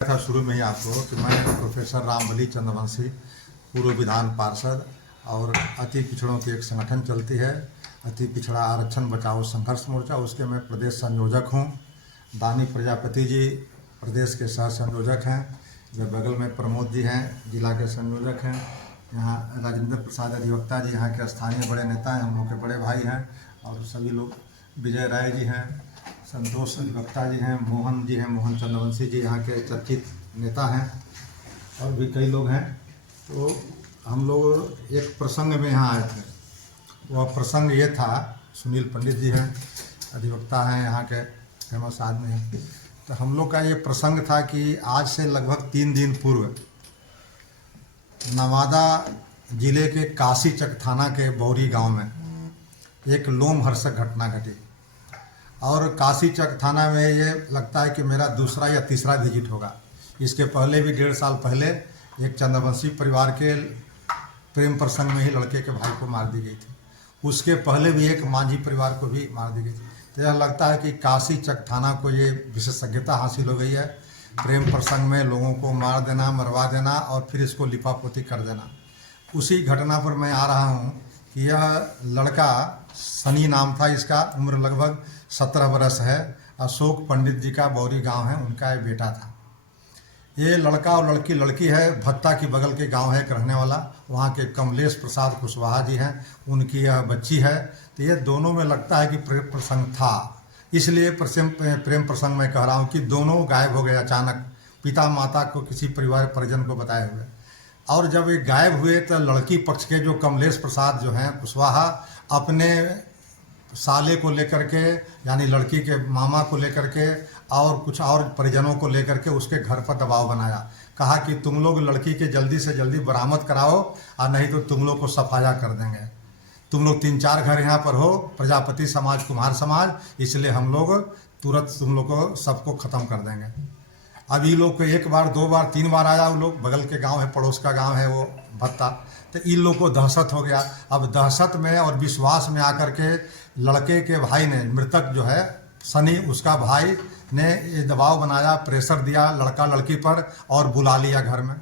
था शुरू में ही आपको कि मैं प्रोफेसर रामबली चंद्रवंशी, पूर्व विधान पार्षद और अति पिछड़ों की एक संगठन चलती है अति पिछड़ा आरक्षण बचाओ संघर्ष मोर्चा, उसके मैं प्रदेश संयोजक हूँ। दानी प्रजापति जी प्रदेश के सह संयोजक हैं। जो बगल में प्रमोद जी हैं जिला के संयोजक हैं। यहाँ राजेंद्र प्रसाद अधिवक्ता जी यहाँ के स्थानीय बड़े नेता हैं, हम लोग के बड़े भाई हैं। और सभी लोग, विजय राय जी हैं, संतोष अधिवक्ता जी हैं, मोहन जी हैं, मोहन चंद्रवंशी जी यहाँ के चर्चित नेता हैं और भी कई लोग हैं। तो हम लोग एक प्रसंग में यहाँ आए थे। वह प्रसंग ये था, सुनील पंडित जी हैं, अधिवक्ता हैं, यहाँ के फेमस आदमी हैं। तो हम लोग का ये प्रसंग था कि आज से लगभग 3 दिन पूर्व नवादा जिले के काशीचक थाना के बौरी गांव में एक लोमहर्षक घटना घटी। और काशीचक थाना में ये लगता है कि मेरा दूसरा या तीसरा विजिट होगा। इसके पहले भी 1.5 साल पहले एक चंद्रवंशी परिवार के प्रेम प्रसंग में ही लड़के के भाई को मार दी गई थी। उसके पहले भी एक मांझी परिवार को भी मार दी गई थी। तो यह लगता है कि काशीचक थाना को ये विशेषज्ञता हासिल हो गई है प्रेम प्रसंग में लोगों को मार देना, मरवा देना और फिर इसको लिपापोती कर देना। उसी घटना पर मैं आ रहा हूँ कि यह लड़का, सनी नाम था इसका, उम्र लगभग 17 वर्ष है, अशोक पंडित जी का बौरी गांव है, उनका एक बेटा था। ये लड़का और लड़की है, भत्ता की बगल के गांव है, रहने वाला। वहाँ के कमलेश प्रसाद कुशवाहा जी हैं, उनकी यह बच्ची है। तो ये दोनों में लगता है कि प्रेम प्रसंग था। इसलिए प्रेम प्रसंग में कह रहा हूँ कि दोनों गायब हो गए अचानक, पिता माता को, किसी परिवार परिजन को बताए हुए। और जब ये गायब हुए तो लड़की पक्ष के जो कमलेश प्रसाद जो हैं कुशवाहा, अपने साले को लेकर के, यानी लड़की के मामा को लेकर के और कुछ और परिजनों को लेकर के उसके घर पर दबाव बनाया। कहा कि तुम लोग लड़की के जल्दी से जल्दी बरामद कराओ और नहीं तो तुम लोग को सफाया कर देंगे। तुम लोग 3-4 घर यहाँ पर हो, प्रजापति समाज, कुम्हार समाज, इसलिए हम लोग तुरंत तुम लोग को सबको ख़त्म कर देंगे। अब ये लोग को 1 बार 2 बार 3 बार आया। वो लोग बगल के गांव है, पड़ोस का गांव है वो भत्ता। तो इन लोग को दहशत हो गया। अब दहशत में और विश्वास में आकर के लड़के के भाई ने, मृतक जो है सनी, उसका भाई ने ये दबाव बनाया, प्रेशर दिया लड़का लड़की पर और बुला लिया घर में।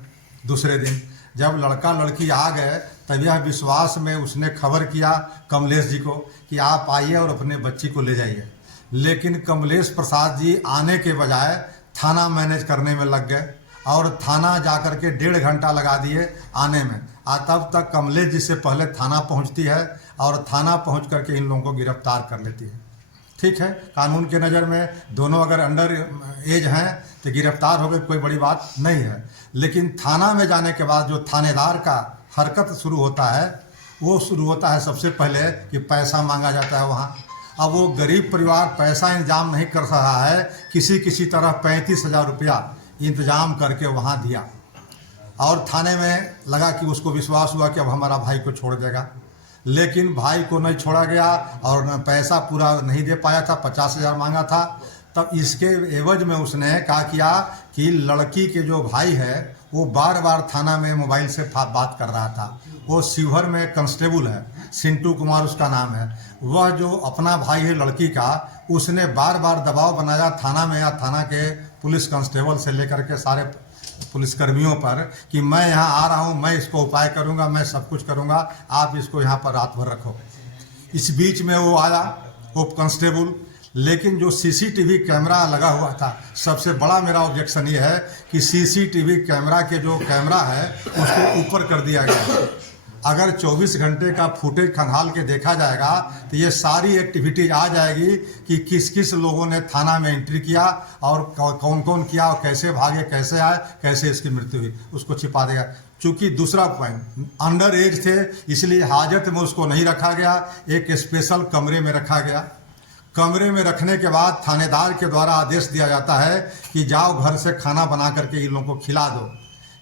दूसरे दिन जब लड़का लड़की आ गए तब यह विश्वास में उसने खबर किया कमलेश जी को कि आप आइए और अपने बच्ची को ले जाइए। लेकिन कमलेश प्रसाद जी आने के बजाय थाना मैनेज करने में लग गए और थाना जाकर के 1.5 घंटा लगा दिए आने में। तब तक कमलेश जी से पहले थाना पहुंचती है और थाना पहुंच करके इन लोगों को गिरफ्तार कर लेती है। ठीक है, कानून के नज़र में दोनों अगर अंडर एज हैं तो गिरफ्तार हो गए, कोई बड़ी बात नहीं है। लेकिन थाना में जाने के बाद जो थानेदार का हरकत शुरू होता है, वो शुरू होता है सबसे पहले कि पैसा मांगा जाता है वहाँ। अब वो गरीब परिवार पैसा इंतजाम नहीं कर रहा है, किसी तरह 35,000 रुपया इंतजाम करके वहाँ दिया। और थाने में लगा कि उसको विश्वास हुआ कि अब हमारा भाई को छोड़ देगा। लेकिन भाई को नहीं छोड़ा गया और पैसा पूरा नहीं दे पाया था, 50,000 मांगा था। तब इसके एवज में उसने कहा किया कि लड़की के जो भाई है वो बार थाना में मोबाइल से बात कर रहा था। वो शिवहर में कांस्टेबल है, सिंटू कुमार उसका नाम है। वह जो अपना भाई है लड़की का, उसने बार दबाव बनाया थाना में या थाना के पुलिस कांस्टेबल से लेकर के सारे पुलिसकर्मियों पर कि मैं यहाँ आ रहा हूँ, मैं इसको उपाय करूँगा, मैं सब कुछ करूँगा, आप इसको यहाँ पर रात भर रखो। इस बीच में वो आया उप कांस्टेबल। लेकिन जो सीसीटीवी कैमरा लगा हुआ था, सबसे बड़ा मेरा ऑब्जेक्शन ये है कि सीसीटीवी कैमरा के जो कैमरा है उसको ऊपर कर दिया गया। अगर 24 घंटे का फुटेज खंगाल के देखा जाएगा तो ये सारी एक्टिविटी आ जाएगी कि किस किस लोगों ने थाना में एंट्री किया और कौन कौन किया और कैसे भागे, कैसे आए, कैसे इसकी मृत्यु हुई, उसको छिपा देगा। चूँकि दूसरा पॉइंट, अंडर एज थे इसलिए हाजत में उसको नहीं रखा गया, एक स्पेशल कमरे में रखा गया। कमरे में रखने के बाद थानेदार के द्वारा आदेश दिया जाता है कि जाओ घर से खाना बना करके इन लोगों को खिला दो।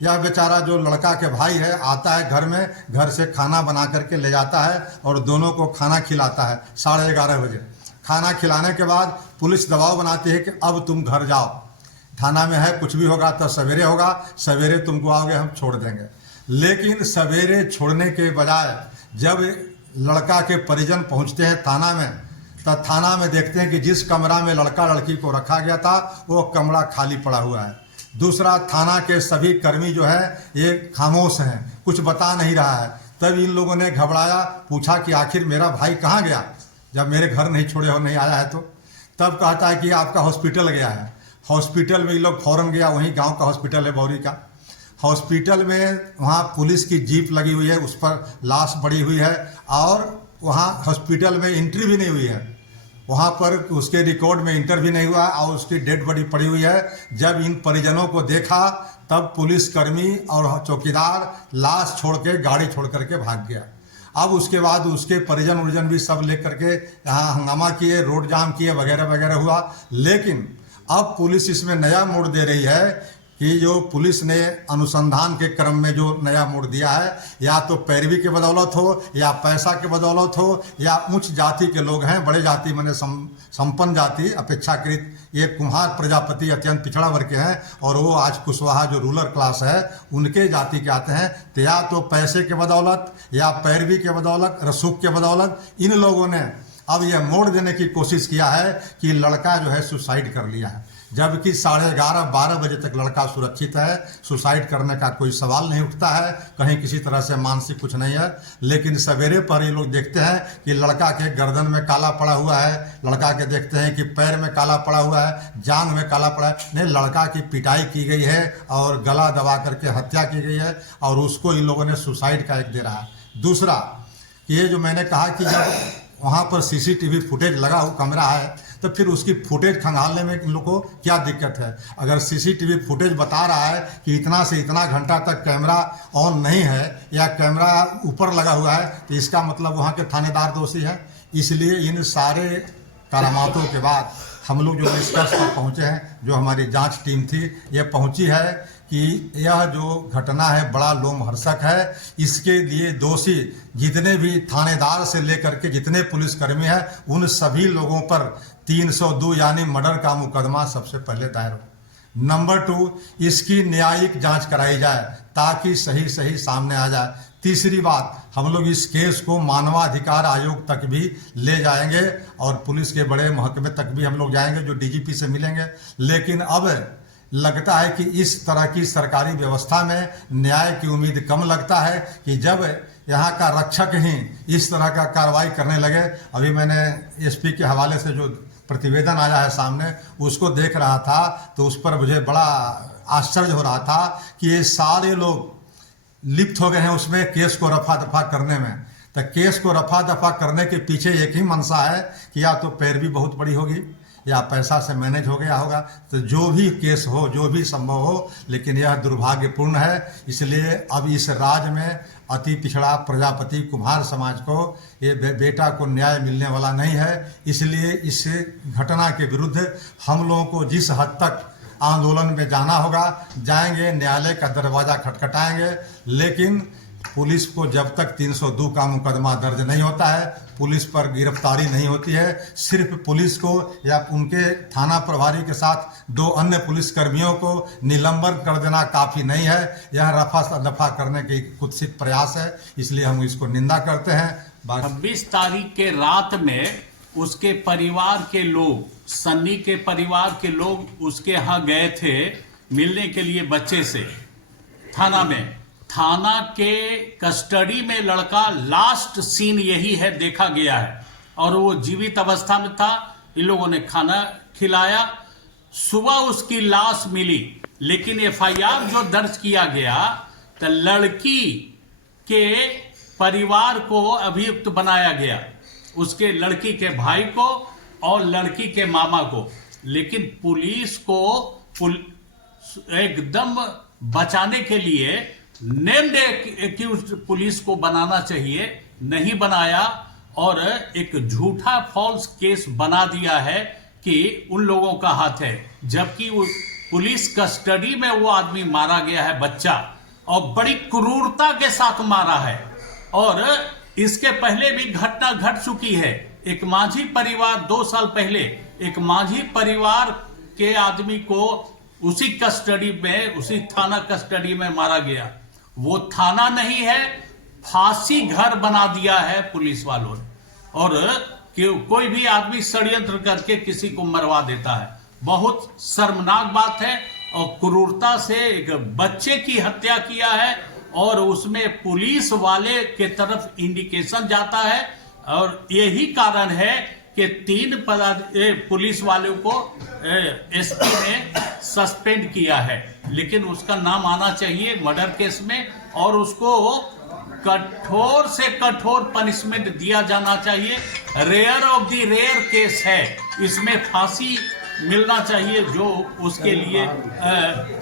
यह बेचारा जो लड़का के भाई है आता है घर में, घर से खाना बना करके ले जाता है और दोनों को खाना खिलाता है 11:30 बजे। खाना खिलाने के बाद पुलिस दबाव बनाती है कि अब तुम घर जाओ, थाना में है, कुछ भी होगा तो सवेरे होगा, सवेरे तुमको आओगे हम छोड़ देंगे। लेकिन सवेरे छोड़ने के बजाय जब लड़का के परिजन पहुंचते हैं थाना में, तो थाना में देखते हैं कि जिस कमरा में लड़का लड़की को रखा गया था वो कमरा खाली पड़ा हुआ है। दूसरा, थाना के सभी कर्मी जो है ये खामोश हैं, कुछ बता नहीं रहा है। तब इन लोगों ने घबराया, पूछा कि आखिर मेरा भाई कहाँ गया, जब मेरे घर नहीं छोड़े और नहीं आया है तो। तब कहता है कि आपका हॉस्पिटल गया है। हॉस्पिटल में ये लोग फौरन गया, वहीं गांव का हॉस्पिटल है बौरी का। हॉस्पिटल में वहाँ पुलिस की जीप लगी हुई है, उस पर लाश पड़ी हुई है और वहाँ हॉस्पिटल में एंट्री भी नहीं हुई है, वहाँ पर उसके रिकॉर्ड में इंटर भी नहीं हुआ और उसकी डेड बॉडी पड़ी हुई है। जब इन परिजनों को देखा तब पुलिसकर्मी और चौकीदार लाश छोड़ के गाड़ी छोड़ करके भाग गया। अब उसके बाद उसके परिजन उरिजन भी सब लेकर के यहाँ हंगामा किए, रोड जाम किए, वगैरह वगैरह हुआ। लेकिन अब पुलिस इसमें नया मोड़ दे रही है कि जो पुलिस ने अनुसंधान के क्रम में जो नया मोड़ दिया है, या तो पैरवी के बदौलत हो या पैसा के बदौलत हो या उच्च जाति के लोग हैं, बड़े जाति माने संपन्न जाति अपेक्षाकृत ये कुम्हार प्रजापति अत्यंत पिछड़ा वर्ग के हैं और वो आज कुशवाहा जो रूलर क्लास है उनके जाति के आते हैं। तो या तो पैसे के बदौलत या पैरवी के बदौलत, रसूख के बदौलत इन लोगों ने अब यह मोड़ देने की कोशिश किया है कि लड़का जो है सुसाइड कर लिया है, जबकि 11:30-12 बजे तक लड़का सुरक्षित है, सुसाइड करने का कोई सवाल नहीं उठता है, कहीं किसी तरह से मानसिक कुछ नहीं है। लेकिन सवेरे पर ये लोग देखते हैं कि लड़का के गर्दन में काला पड़ा हुआ है, लड़का के देखते हैं कि पैर में काला पड़ा हुआ है, जांघ में काला पड़ा है। नहीं, लड़का की पिटाई की गई है और गला दबा करके हत्या की गई है और उसको इन लोगों ने सुसाइड का एक दे रहा है। दूसरा, ये जो मैंने कहा कि जब वहाँ पर सीसीटीवी फुटेज लगा हुआ कैमरा है तो फिर उसकी फुटेज खंगालने में इन लोग को क्या दिक्कत है। अगर सीसीटीवी फुटेज बता रहा है कि इतना से इतना घंटा तक कैमरा ऑन नहीं है या कैमरा ऊपर लगा हुआ है तो इसका मतलब वहाँ के थानेदार दोषी है। इसलिए इन सारे करामातों के बाद हम लोग जो निष्कर्ष पर पहुँचे हैं, जो हमारी जांच टीम थी ये पहुँची है कि यह जो घटना है बड़ा लोमहर्षक है। इसके लिए दोषी जितने भी थानेदार से लेकर के जितने पुलिसकर्मी हैं उन सभी लोगों पर 302 यानी मर्डर का मुकदमा सबसे पहले दायर हो। नंबर 2, इसकी न्यायिक जांच कराई जाए ताकि सही सही सामने आ जाए। तीसरी बात, हम लोग इस केस को मानवाधिकार आयोग तक भी ले जाएंगे और पुलिस के बड़े महकमे तक भी हम लोग जाएंगे जो डीजीपी से मिलेंगे। लेकिन अब लगता है कि इस तरह की सरकारी व्यवस्था में न्याय की उम्मीद कम लगता है कि जब यहाँ का रक्षक ही इस तरह का कार्रवाई करने लगे। अभी मैंने एसपी के हवाले से जो प्रतिवेदन आया है सामने उसको देख रहा था तो उस पर मुझे बड़ा आश्चर्य हो रहा था कि ये सारे लोग लिप्त हो गए हैं उसमें केस को रफा दफा करने में। तो केस को रफा दफा करने के पीछे एक ही मंशा है कि या तो पैरवी बहुत बड़ी होगी या पैसा से मैनेज हो गया होगा। तो जो भी केस हो, जो भी संभव हो, लेकिन यह दुर्भाग्यपूर्ण है। इसलिए अब इस राज्य में अति पिछड़ा प्रजापति कुम्हार समाज को ये बेटा को न्याय मिलने वाला नहीं है। इसलिए इस घटना के विरुद्ध हम लोगों को जिस हद तक आंदोलन में जाना होगा जाएंगे, न्यायालय का दरवाज़ा खटखटाएंगे। लेकिन पुलिस को जब तक 302 का मुकदमा दर्ज नहीं होता है, पुलिस पर गिरफ्तारी नहीं होती है, सिर्फ पुलिस को या उनके थाना प्रभारी के साथ 2 अन्य पुलिसकर्मियों को निलंबन कर देना काफ़ी नहीं है। यह रफा दफा करने की कुत्सित प्रयास है, इसलिए हम इसको निंदा करते हैं। 26 तारीख के रात में उसके परिवार के लोग, सन्नी के परिवार के लोग उसके यहाँ गए थे मिलने के लिए बच्चे से थाना में। थाना के कस्टडी में लड़का, लास्ट सीन यही है, देखा गया है और वो जीवित अवस्था में था। इन लोगों ने खाना खिलाया, सुबह उसकी लाश मिली। लेकिन एफआईआर जो दर्ज किया गया तो लड़की के परिवार को अभियुक्त बनाया गया, उसके लड़की के भाई को और लड़की के मामा को। लेकिन पुलिस को एकदम बचाने के लिए नेम्ड एक्यूज्ड पुलिस को बनाना चाहिए, नहीं बनाया और एक झूठा फॉल्स केस बना दिया है कि उन लोगों का हाथ है। जबकि पुलिस कस्टडी में वो आदमी मारा गया है, बच्चा, और बड़ी क्रूरता के साथ मारा है। और इसके पहले भी घटना घट चुकी है। एक माझी परिवार 2 साल पहले एक माझी परिवार के आदमी को उसी कस्टडी में, उसी थाना कस्टडी में मारा गया। वो थाना नहीं है, फांसी घर बना दिया है पुलिस वालों ने। और कोई भी आदमी षड्यंत्र करके किसी को मरवा देता है। बहुत शर्मनाक बात है और क्रूरता से एक बच्चे की हत्या किया है, और उसमें पुलिस वाले के तरफ इंडिकेशन जाता है, और यही कारण है कि 3 पुलिस वालों को एसपी ने सस्पेंड किया है। लेकिन उसका नाम आना चाहिए मर्डर केस में, और उसको कठोर से कठोर पनिशमेंट दिया जाना चाहिए। Rare of the rare case है, इसमें फांसी मिलना चाहिए जो उसके लिए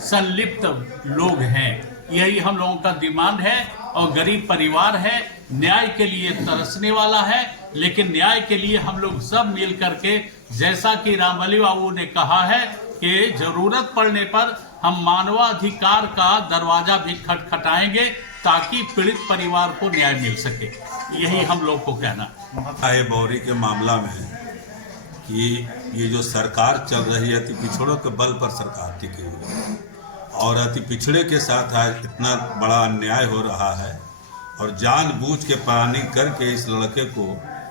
संलिप्त लोग हैं। यही हम लोगों का डिमांड है, और गरीब परिवार है, न्याय के लिए तरसने वाला है। लेकिन न्याय के लिए हम लोग सब मिल करके, जैसा कि रामबली बाबू ने कहा है कि जरूरत पड़ने पर हम मानवाधिकार का दरवाजा भी खटखटाएंगे ताकि पीड़ित परिवार को न्याय मिल सके। यही हम लोग को कहना है बौरी के मामला में कि ये जो सरकार चल रही है अति पिछड़ों के बल पर सरकार टिकी हुई है, और अति पिछड़े के साथ आज इतना बड़ा अन्याय हो रहा है, और जानबूझ के प्लानिंग करके इस लड़के को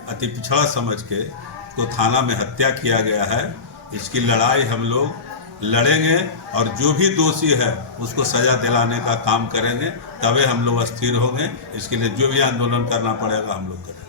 अति पिछड़ा समझ के तो थाना में हत्या किया गया है। इसकी लड़ाई हम लोग लड़ेंगे, और जो भी दोषी है उसको सजा दिलाने का काम करेंगे, तभी हम लोग अस्थिर होंगे। इसके लिए जो भी आंदोलन करना पड़ेगा हम लोग करेंगे।